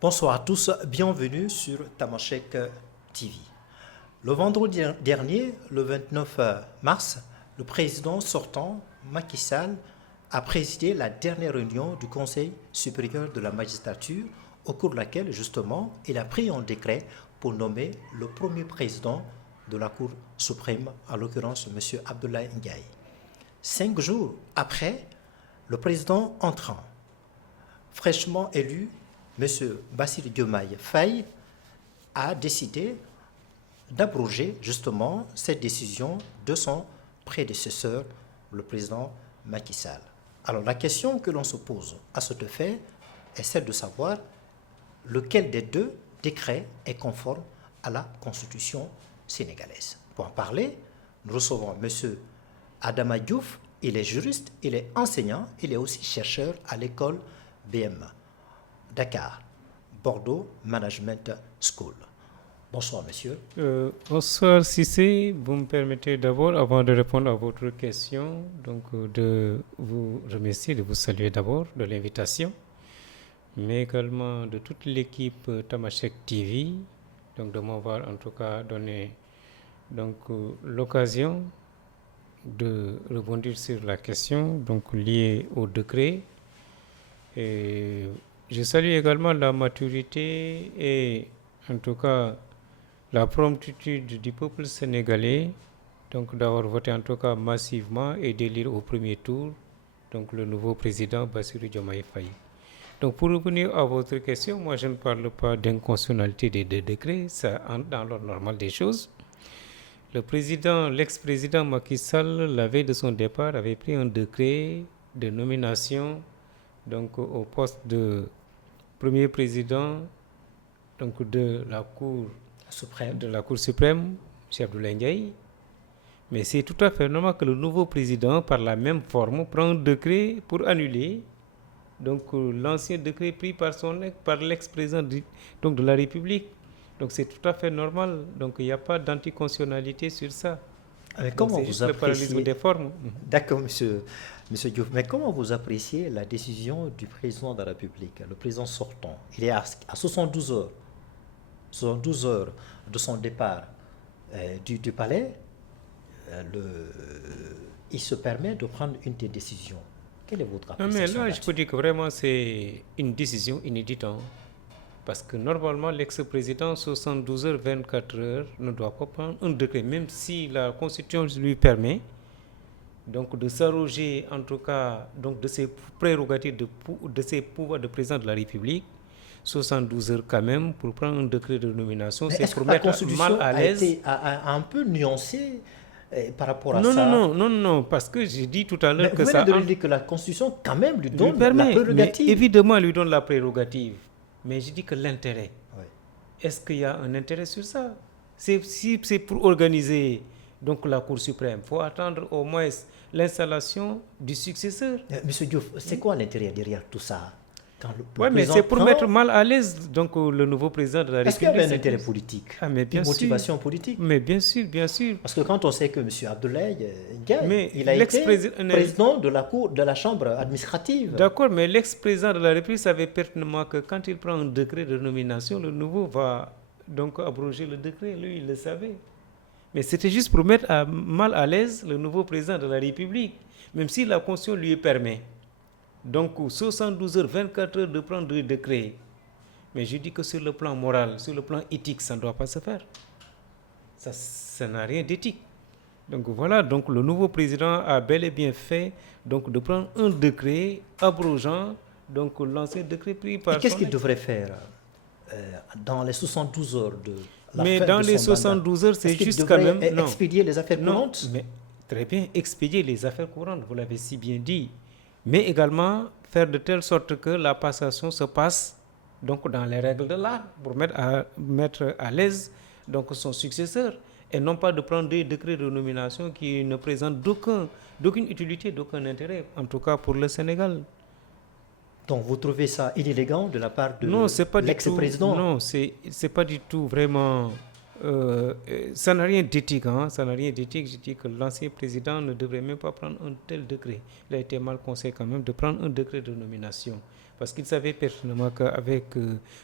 Bonsoir à tous, bienvenue sur Tamashek TV. Le vendredi dernier, le 29 mars, le président sortant, Macky Sall, a présidé la dernière réunion du Conseil supérieur de la magistrature, au cours de laquelle, justement, il a pris un décret pour nommer le premier président de la Cour suprême, en l'occurrence M. Abdoulaye Ndiaye. 5 jours après, le président entrant, fraîchement élu, M. Bassirou Diomaye Faye, a décidé d'abroger justement cette décision de son prédécesseur, le président Macky Sall. Alors la question que l'on se pose à ce fait est celle de savoir lequel des deux décrets est conforme à la Constitution sénégalaise. Pour en parler, nous recevons M. Adama Diouf. Il est juriste, il est enseignant, il est aussi chercheur à l'école BM Dakar, Bordeaux Management School. Bonsoir, monsieur. Bonsoir, Cissé. Vous me permettez d'abord, avant de répondre à votre question, de vous remercier, de vous saluer d'abord de l'invitation, mais également de toute l'équipe Tamashek TV, de m'avoir en tout cas donné l'occasion de rebondir sur la question liée au décret. Et je salue également la maturité et en tout cas la promptitude du peuple sénégalais d'avoir voté en tout cas massivement et d'élire au premier tour le nouveau président Bassirou Diomaye Faye. Donc pour revenir à votre question, moi je ne parle pas d'inconstitutionnalité des deux décrets, ça entre dans l'ordre normal des choses. L'ex-président Macky Sall, la veille de son départ, avait pris un décret de nomination au poste de premier président de la Cour suprême, M. Abdoulaye Ndiaye. Mais c'est tout à fait normal que le nouveau président, par la même forme, prend un décret pour annuler l'ancien décret pris par l'ex-président de la République. Donc c'est tout à fait normal. Donc il n'y a pas d'anticonstitutionnalité sur ça. Mais comment c'est vous juste le parallélisme des formes. D'accord, monsieur Diouf. Mais comment vous appréciez la décision du président de la République, le président sortant? Il est à 72 heures de son départ du palais. Il se permet de prendre une telle décision. Quelle est votre appréciation? Non, mais là, je peux dire que vraiment c'est une décision inédite. Parce que normalement, l'ex-président, 72 heures, 24 heures, ne doit pas prendre un décret, même si la Constitution lui permet de s'arroger, en tout cas, de ses prérogatives, de ses pouvoirs de président de la République. 72 heures quand même pour prendre un décret de nomination, mais c'est pour mettre mal à l'aise. A un peu nuancé par rapport à ça. Non, parce que j'ai dit tout à l'heure que ça. Vous dit que la Constitution quand même lui donne la prérogative. Mais évidemment, elle lui donne la prérogative. Mais je dis que l'intérêt, est-ce qu'il y a un intérêt sur ça? Si c'est pour organiser la Cour suprême, il faut attendre au moins l'installation du successeur. Monsieur Diouf, c'est quoi l'intérêt derrière tout ça? Oui, mais c'est pour mettre mal à l'aise le nouveau président de la République. Est-ce qu'il y avait un intérêt politique? Mais bien une motivation politique? Mais bien sûr. Parce que quand on sait que M. Abdoulaye Ndiaye, il a été président de la Cour, de la Chambre administrative. D'accord, mais l'ex-président de la République savait pertinemment que quand il prend un décret de nomination, le nouveau va abroger le décret. Lui, il le savait. Mais c'était juste pour mettre mal à l'aise le nouveau président de la République, même si la Constitution lui permet. 72 heures, 24 heures de prendre des décrets. Mais je dis que sur le plan moral, sur le plan éthique, ça ne doit pas se faire. Ça n'a rien d'éthique. Voilà, le nouveau président a bel et bien fait de prendre un décret abrogeant l'ancien décret pris par. Et qu'est-ce qu'il devrait faire dans les 72 heures de la Mais fin dans de les son 72 heures, c'est juste quand même. Expédier les affaires courantes? Mais très bien, expédier les affaires courantes, vous l'avez si bien dit. Mais également faire de telle sorte que la passation se passe dans les règles de l'art pour mettre à l'aise son successeur et non pas de prendre des décrets de nomination qui ne présentent d'aucune utilité, d'aucun intérêt, en tout cas pour le Sénégal. Donc vous trouvez ça inélégant de la part de l'ex-président? Non, c'est pas du tout vraiment Ça n'a rien d'éthique, hein, ça n'a rien d'éthique. Je dis que l'ancien président ne devrait même pas prendre un tel décret. Il a été mal conseillé quand même de prendre un décret de nomination. Parce qu'il savait pertinemment qu'avec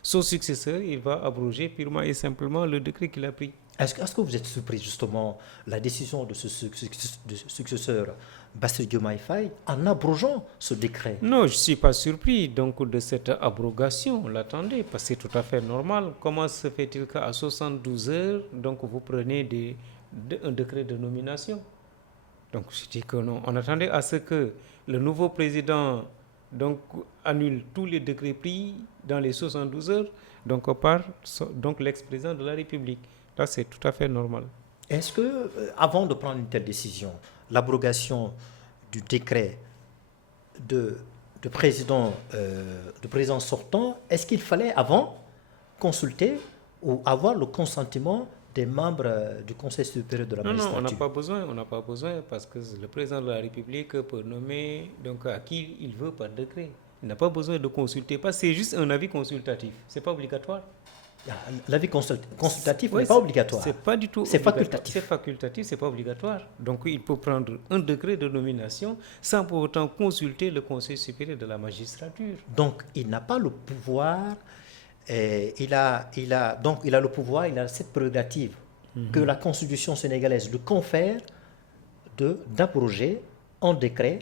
son successeur, il va abroger purement et simplement le décret qu'il a pris. Est-ce que vous êtes surpris justement la décision de ce successeur Bassirou Diomaye Faye en abrogeant ce décret? Non, je ne suis pas surpris donc de cette abrogation. On l'attendait parce que c'est tout à fait normal. Comment se fait-il qu'à 72 heures, donc vous prenez un décret de nomination? Donc je dis que non. On attendait à ce que le nouveau président donc annule tous les décrets pris dans les 72 heures donc par donc l'ex-président de la République. Là, c'est tout à fait normal. Est-ce que, avant de prendre une telle décision, l'abrogation du décret de président sortant, est-ce qu'il fallait avant consulter ou avoir le consentement des membres du Conseil supérieur de la magistrature? Non, on n'a pas besoin parce que le président de la République peut nommer donc à qui il veut par décret. Il n'a pas besoin de consulter, parce que c'est juste un avis consultatif, c'est pas obligatoire. L'avis consultatif n'est pas obligatoire. C'est pas du tout. C'est facultatif. C'est facultatif, c'est pas obligatoire. Donc il peut prendre un décret de nomination sans pour autant consulter le Conseil supérieur de la magistrature. Donc il n'a pas le pouvoir. Il a le pouvoir, il a cette prérogative que la Constitution sénégalaise lui confère d'abroger un décret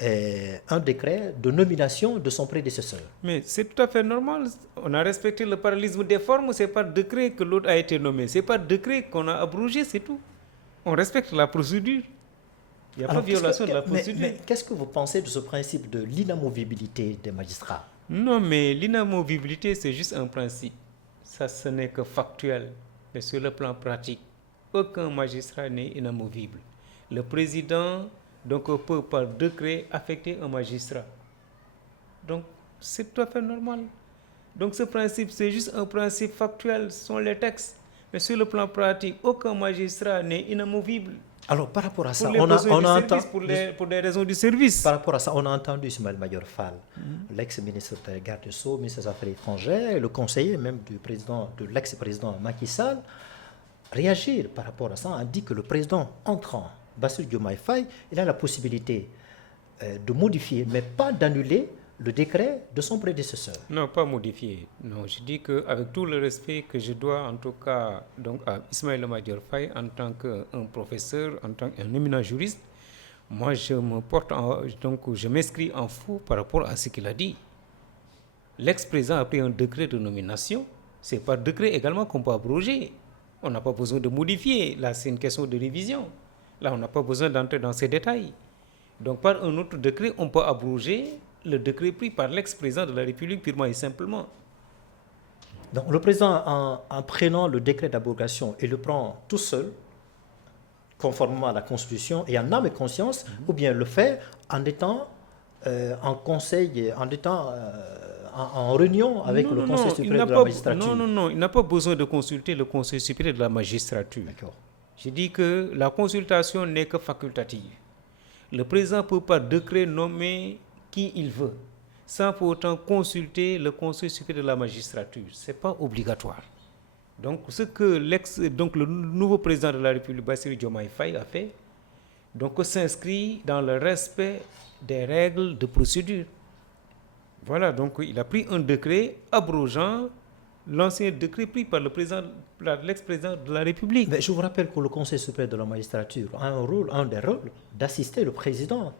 de nomination de son prédécesseur. Mais c'est tout à fait normal. On a respecté le parallélisme des formes. C'est par décret que l'autre a été nommé. C'est par décret qu'on a abrogé, c'est tout. On respecte la procédure. Il n'y a pas de violation de la procédure. Mais qu'est-ce que vous pensez de ce principe de l'inamovibilité des magistrats? Non, mais l'inamovibilité, c'est juste un principe. Ça, ce n'est que factuel. Mais sur le plan pratique, aucun magistrat n'est inamovible. Le président donc peut par décret affecter un magistrat. Donc c'est tout à fait normal. Donc ce principe, c'est juste un principe factuel, ce sont les textes. Mais sur le plan pratique, aucun magistrat n'est inamovible. Alors par rapport à ça, pour des raisons du service. Par rapport à ça, on a entendu Ismaël Madior Fall, l'ex-ministre de la Garde des Sceaux, ministre des Affaires étrangères, et le conseiller même de l'ex-président Macky Sall, réagir par rapport à ça. On dit que le président entrant, Bassirou Diomaye Faye, il a la possibilité de modifier, mais pas d'annuler le décret de son prédécesseur. Non, pas modifier. Non, je dis qu'avec tout le respect que je dois en tout cas donc, à Ismaël Madior Faye en tant qu'un professeur, en tant qu'un éminent juriste, moi je m'inscris en faux par rapport à ce qu'il a dit. L'ex-président a pris un décret de nomination, c'est par décret également qu'on peut abroger. On n'a pas besoin de modifier, là c'est une question de révision. Là, on n'a pas besoin d'entrer dans ces détails. Donc, par un autre décret, on peut abroger le décret pris par l'ex-président de la République purement et simplement. Donc, le président, en prenant le décret d'abrogation, il le prend tout seul, conformément à la Constitution, et en âme et conscience, ou bien le fait en étant en conseil, en étant en réunion avec le Conseil supérieur de la magistrature. Non, il n'a pas besoin de consulter le Conseil supérieur de la magistrature. D'accord. Je dis que la consultation n'est que facultative. Le président peut par décret nommer qui il veut, sans pour autant consulter le Conseil supérieur de la magistrature. Ce n'est pas obligatoire. Donc, ce que le nouveau président de la République, Bassirou Diomaye Faye, a fait, donc s'inscrit dans le respect des règles de procédure. Voilà, donc il a pris un décret abrogeant l'ancien décret pris par l'ex-président de la République. Mais je vous rappelle que le Conseil supérieur de la magistrature a un des rôles d'assister le président.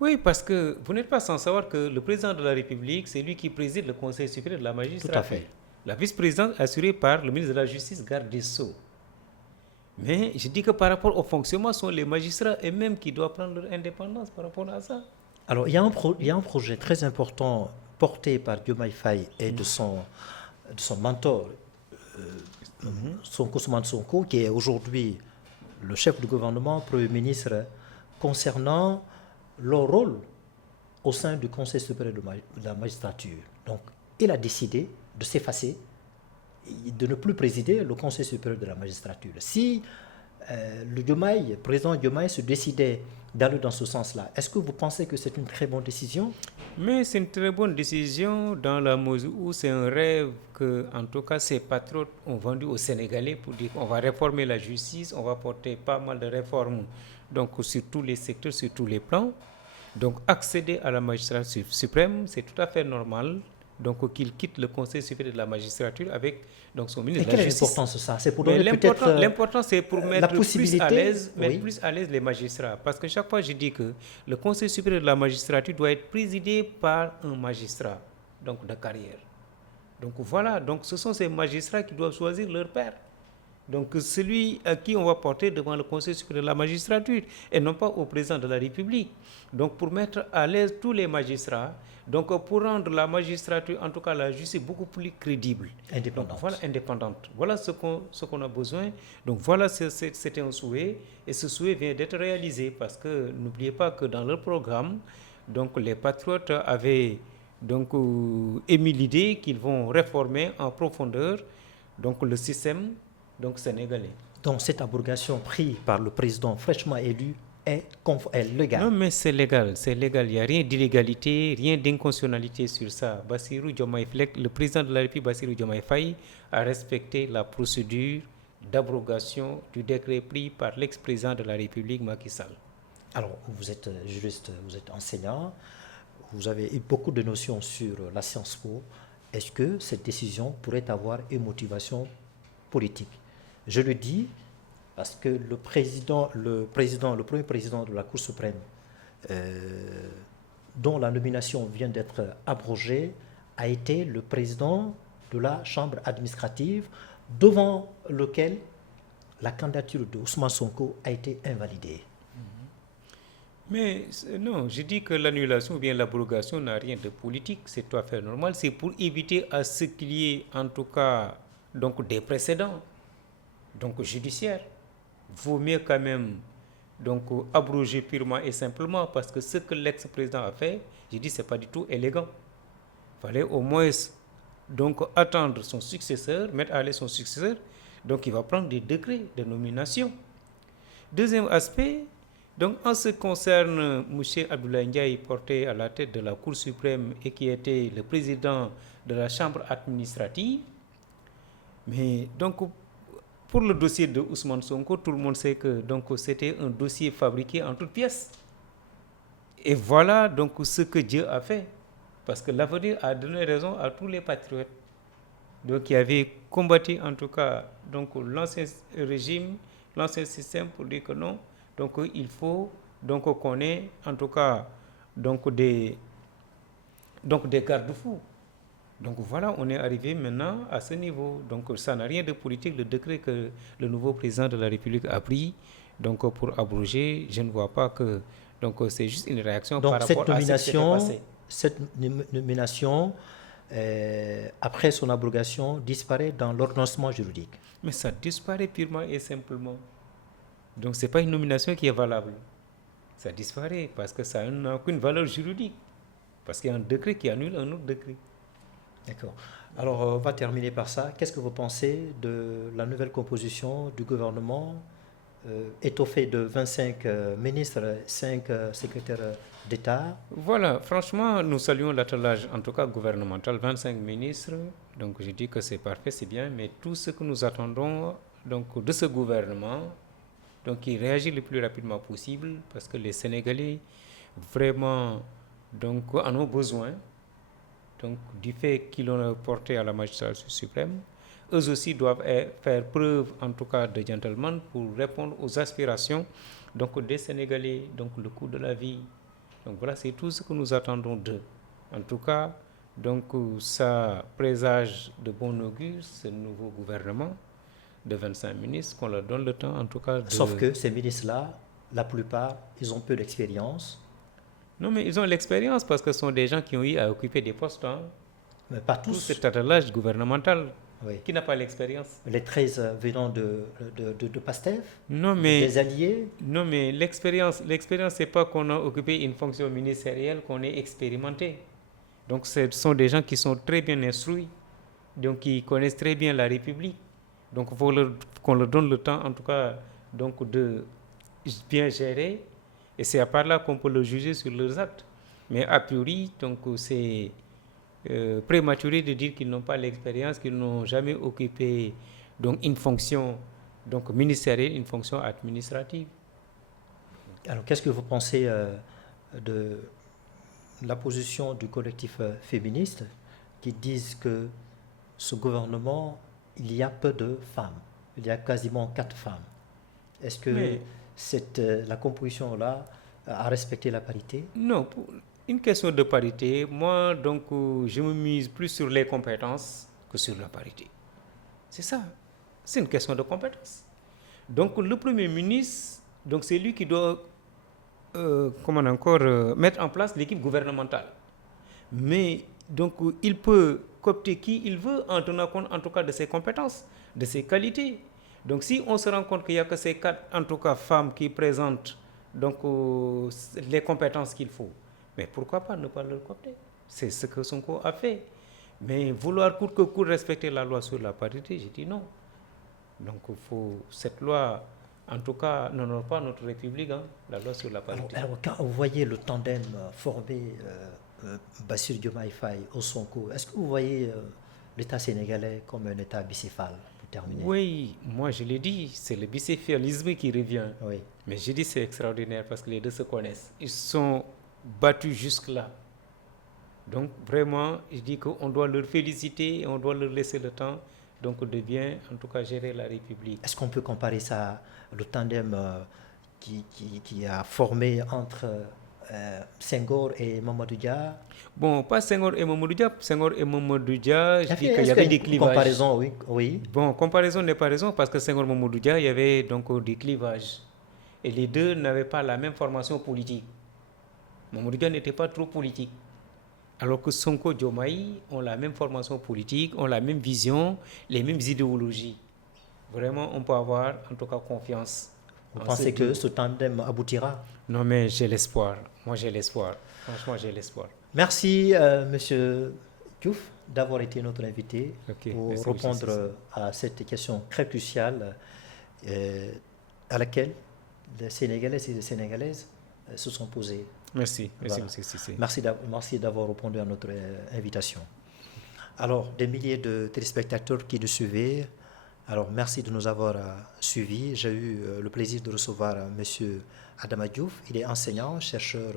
Oui, parce que vous n'êtes pas sans savoir que le président de la République, c'est lui qui préside le Conseil supérieur de la magistrature. Tout à fait. La vice-présidente assurée par le ministre de la Justice, garde des Sceaux. Mais je dis que par rapport au fonctionnement, ce sont les magistrats eux-mêmes qui doivent prendre leur indépendance par rapport à ça. Alors, il y a un projet très important porté par Diomaye Faye et de son mentor, Sonko Ousmane Sonko, qui est aujourd'hui le chef du gouvernement, Premier ministre, concernant leur rôle au sein du Conseil supérieur de la magistrature. Donc, il a décidé de s'effacer, de ne plus présider le Conseil supérieur de la magistrature. Si le président Diomaye se décidait d'aller dans ce sens-là. Est-ce que vous pensez que c'est une très bonne décision? Mais c'est une très bonne décision dans la mesure où c'est un rêve que, en tout cas, ces patriotes ont vendu aux Sénégalais pour dire qu'on va réformer la justice, on va porter pas mal de réformes donc, sur tous les secteurs, sur tous les plans. Donc, accéder à la magistrature suprême, c'est tout à fait normal. Donc, qu'il quitte le Conseil supérieur de la magistrature avec donc, son ministre Et de la quelle est Justice. l'importance de ça? C'est pour Mais donner peut-être l'important, c'est pour mettre oui. plus à l'aise les magistrats. Parce que chaque fois, je dis que le Conseil supérieur de la magistrature doit être présidé par un magistrat, donc de carrière. Donc voilà, donc ce sont ces magistrats qui doivent choisir leur père. Donc celui à qui on va porter devant le Conseil supérieur de la magistrature et non pas au président de la République. Donc pour mettre à l'aise tous les magistrats, donc pour rendre la magistrature, en tout cas la justice, beaucoup plus crédible. Indépendante. Donc, voilà, indépendante. Voilà ce qu'on a besoin. Donc voilà, c'était un souhait et ce souhait vient d'être réalisé parce que n'oubliez pas que dans leur programme, donc les patriotes avaient donc émis l'idée qu'ils vont réformer en profondeur donc le système donc sénégalais. Donc cette abrogation prise par le président fraîchement élu est légale. Non, mais c'est légal, c'est légal. Il n'y a rien d'illégalité, rien d'inconstitutionnalité sur ça. Bassirou Diomaye Faye, le président de la République, Bassirou Diomaye Faye, a respecté la procédure d'abrogation du décret pris par l'ex-président de la République, Macky Sall. Alors, vous êtes juriste, vous êtes enseignant, vous avez eu beaucoup de notions sur la Sciences Po. Est-ce que cette décision pourrait avoir une motivation politique? Je le dis parce que le premier président de la Cour suprême, dont la nomination vient d'être abrogée, a été le président de la Chambre administrative, devant lequel la candidature de Ousmane Sonko a été invalidée. Mais non, je dis que l'annulation ou bien l'abrogation n'a rien de politique, c'est tout à fait normal. C'est pour éviter à ce qu'il y ait en tout cas donc, des précédents donc, judiciaires. Vaut mieux quand même donc, abroger purement et simplement parce que ce que l'ex-président a fait, je dis, ce n'est pas du tout élégant. Il fallait au moins donc, attendre son successeur, mettre à l'aise son successeur, donc il va prendre des décrets de nomination. Deuxième aspect, donc en ce qui concerne M. Abdoulaye Ndiaye, porté à la tête de la Cour suprême et qui était le président de la Chambre administrative, mais donc pour le dossier de Ousmane Sonko, tout le monde sait que donc, c'était un dossier fabriqué en toutes pièces. Et voilà donc ce que Dieu a fait. Parce que l'avenir a donné raison à tous les patriotes. Donc qui avaient combattu en tout cas donc, l'ancien régime, l'ancien système pour dire que non. Donc il faut donc qu'on ait en tout cas donc des garde-fous. Donc voilà, on est arrivé maintenant à ce niveau. Donc ça n'a rien de politique. Le décret que le nouveau président de la République a pris donc, pour abroger, je ne vois pas que... Donc c'est juste une réaction donc, par rapport à ce qui s'était passé. Cette nomination, après son abrogation, disparaît dans l'ordonnancement juridique. Mais ça disparaît purement et simplement. Donc ce n'est pas une nomination qui est valable. Ça disparaît parce que ça n'a aucune valeur juridique. Parce qu'il y a un décret qui annule un autre décret. D'accord. Alors, on va terminer par ça. Qu'est-ce que vous pensez de la nouvelle composition du gouvernement étoffé de 25 ministres, 5 secrétaires d'État? Voilà, franchement, nous saluons l'attelage, en tout cas gouvernemental, 25 ministres. Donc, je dis que c'est parfait, c'est bien, mais tout ce que nous attendons donc, de ce gouvernement, donc, il réagit le plus rapidement possible parce que les Sénégalais, vraiment, donc, en ont besoin. Donc, du fait qu'ils l'ont porté à la magistrature suprême, eux aussi doivent faire preuve, en tout cas, de gentleman pour répondre aux aspirations donc, des Sénégalais, donc le coût de la vie. Donc voilà, c'est tout ce que nous attendons d'eux. En tout cas, donc, ça présage de bon augure, ce nouveau gouvernement de 25 ministres, qu'on leur donne le temps, en tout cas. Sauf que ces ministres-là, la plupart, ils ont peu d'expérience. Non, mais ils ont l'expérience parce que ce sont des gens qui ont eu à occuper des postes. Hein. Mais pas tous. Tout cet attelage gouvernemental. Oui. Qui n'a pas l'expérience? Les 13 venant de PASTEF, non, mais, des alliés. Non, mais l'expérience, c'est pas qu'on a occupé une fonction ministérielle, qu'on est expérimenté. Donc, ce sont des gens qui sont très bien instruits, donc qui connaissent très bien la République. Donc, il faut qu'on leur donne le temps, en tout cas, donc de bien gérer, et c'est à part là qu'on peut le juger sur leurs actes. Mais a priori, donc c'est prématuré de dire qu'ils n'ont pas l'expérience, qu'ils n'ont jamais occupé donc une fonction donc ministérielle, une fonction administrative. Alors, qu'est-ce que vous pensez de la position du collectif féministe qui disent que ce gouvernement, il y a peu de femmes, il y a quasiment 4 femmes. Est-ce que la composition-là a respecté la parité? Non, pour une question de parité, moi, donc, je me mise plus sur les compétences que sur la parité. C'est ça. C'est une question de compétences. Donc, le Premier ministre, donc, c'est lui qui doit mettre en place l'équipe gouvernementale. Mais donc, il peut coopter qui il veut en tenant compte, en tout cas, de ses compétences, de ses qualités. Donc, si on se rend compte qu'il n'y a que ces 4, en tout cas, femmes qui présentent donc, les compétences qu'il faut, mais pourquoi pas ne pas le coopter? C'est ce que Sonko a fait. Mais vouloir coûte que coûte respecter la loi sur la parité, j'ai dit non. Donc, cette loi, en tout cas, n'honore pas notre République, hein, la loi sur la parité. Alors, quand vous voyez le tandem formé Bassirou Diomaye Faye au Sonko, est-ce que vous voyez l'État sénégalais comme un État bicéphale, pour terminer? Oui, moi je l'ai dit, c'est le bicéphalisme qui revient. Oui. Mais j'ai dit c'est extraordinaire parce que les deux se connaissent. Ils sont battus jusque-là. Donc vraiment, je dis qu'on doit leur féliciter et on doit leur laisser le temps donc de bien, en tout cas, gérer la République. Est-ce qu'on peut comparer ça, le tandem qui a formé entre Senghor et Mamadou Dia? Bon, pas Senghor et Mamadou Dia. Senghor et Mamadou Dia, je dis qu'il y avait des clivages. Comparaison, oui, oui. Bon, comparaison n'est pas raison parce que Senghor et Mamadou Dia, il y avait donc des clivages. Et les deux n'avaient pas la même formation politique. Mamadou Dia n'était pas trop politique. Alors que Sonko, Diomaye ont la même formation politique, ont la même vision, les mêmes idéologies. Vraiment, on peut avoir en tout cas confiance. Vous pensez que ce tandem aboutira? Non, mais j'ai l'espoir. Moi, j'ai l'espoir. Franchement, j'ai l'espoir. Merci, Monsieur Diouf, d'avoir été notre invité pour répondre à cette question très cruciale à laquelle les Sénégalais et les Sénégalaises se sont posés. Merci, voilà. Monsieur Cissé. Merci d'avoir répondu à notre invitation. Alors, des milliers de téléspectateurs qui nous suivaient, alors merci de nous avoir suivis. J'ai eu le plaisir de recevoir Monsieur Adama Diouf. Il est enseignant, chercheur,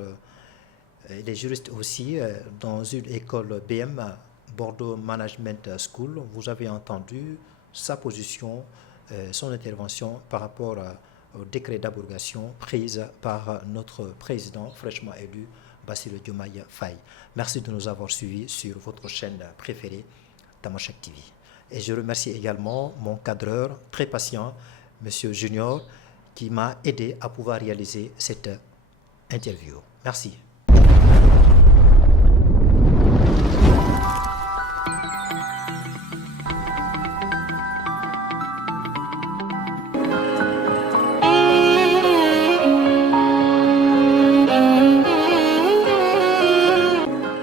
il est juriste aussi dans une école BM, Bordeaux Management School. Vous avez entendu sa position, son intervention par rapport au décret d'abrogation prise par notre président fraîchement élu, Bassirou Diomaye Faye. Merci de nous avoir suivis sur votre chaîne préférée, Tamashek TV. Et je remercie également mon cadreur très patient, Monsieur Junior, qui m'a aidé à pouvoir réaliser cette interview. Merci.